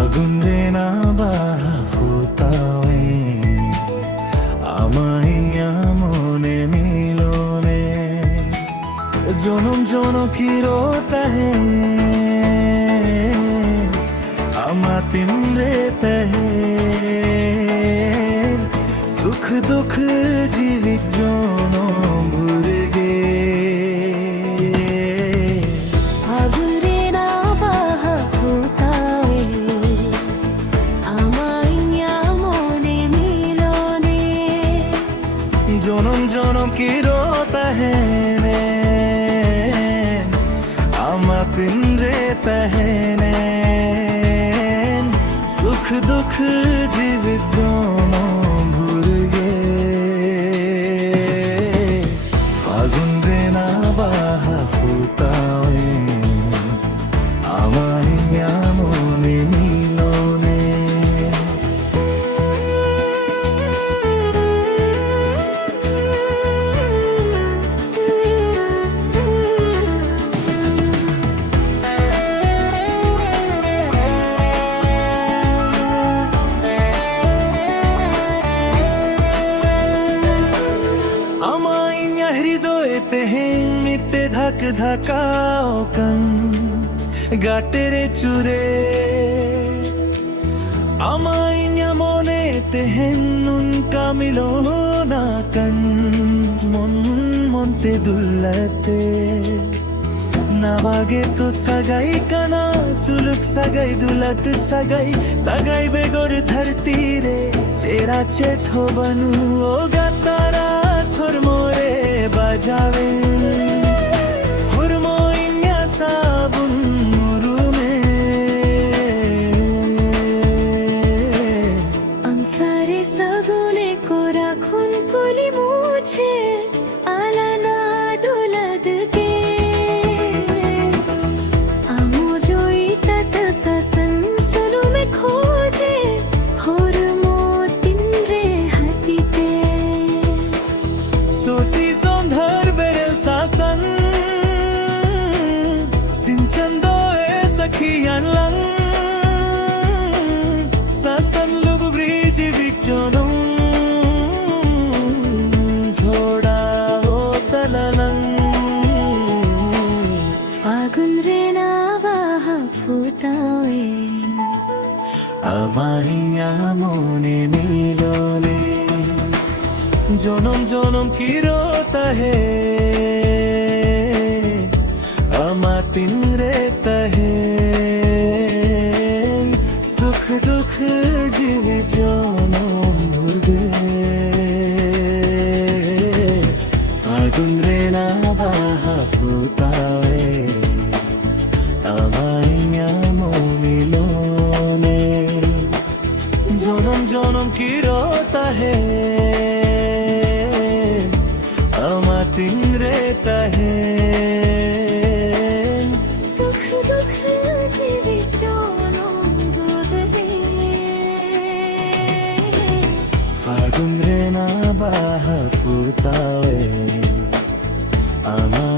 আগুন রে না বাহা ফুতাওয়ে আমায় মনে মিলনে জনম জনকিরো তাহে আমা তিন রে তাহে সুখ দুঃখ জীবিত জনম ভুলে গে জনম জনম কি রোতা है আমা তিন রে তহনে সুখ দুঃখ জীবিত জনম ভুল গে ফাগুন রে না বাহা ফুতাওয়ে আমায় মনে মিলনে হৃদয়ে ধাক ধাকাও কান গাটেরে চুরে আমায় মনে তেহেন নুন কামিলো না কান মন মনতে দুল্লাতে নাভাগে তো সাগাই কানা সুলুক সাগাই দুলत সাগাই সাগাই বেগর ধরती রে চেরা চেত हो बनू ओ गातारा सुर मोरे बजावे हुरमोइया साबुन मुरुमे আমসারে সাবুনে কোরা খুন কুলি মুছে আলানা দুলদ কে আমো জোই তত সসন সুলু মে খোজে हुरमो তিন রে হাতিতে सोती सौंदर बेरल सासन सिंचंदो ए सखियान लं सासन लुब ब्रिज बिचोनम झोड़ा हो तललं ফাগুন রে না বাহা ফুতাওয়ে আমায় মনে মিলনে জনম জনম কি রোতা है আমা তিন রে তহে সুখ দুঃখ জীবি জনম ভুলবে ফাগুন রে না বাহা ফুতাওয়ে আমায় মনে মিলনে জনম জনম কি রোতা है আমা তিন রে তহে সুখ দুঃখ জীবিত জনম দুধে ফাগুন রে না বাহা ফুতাওয়ে আমা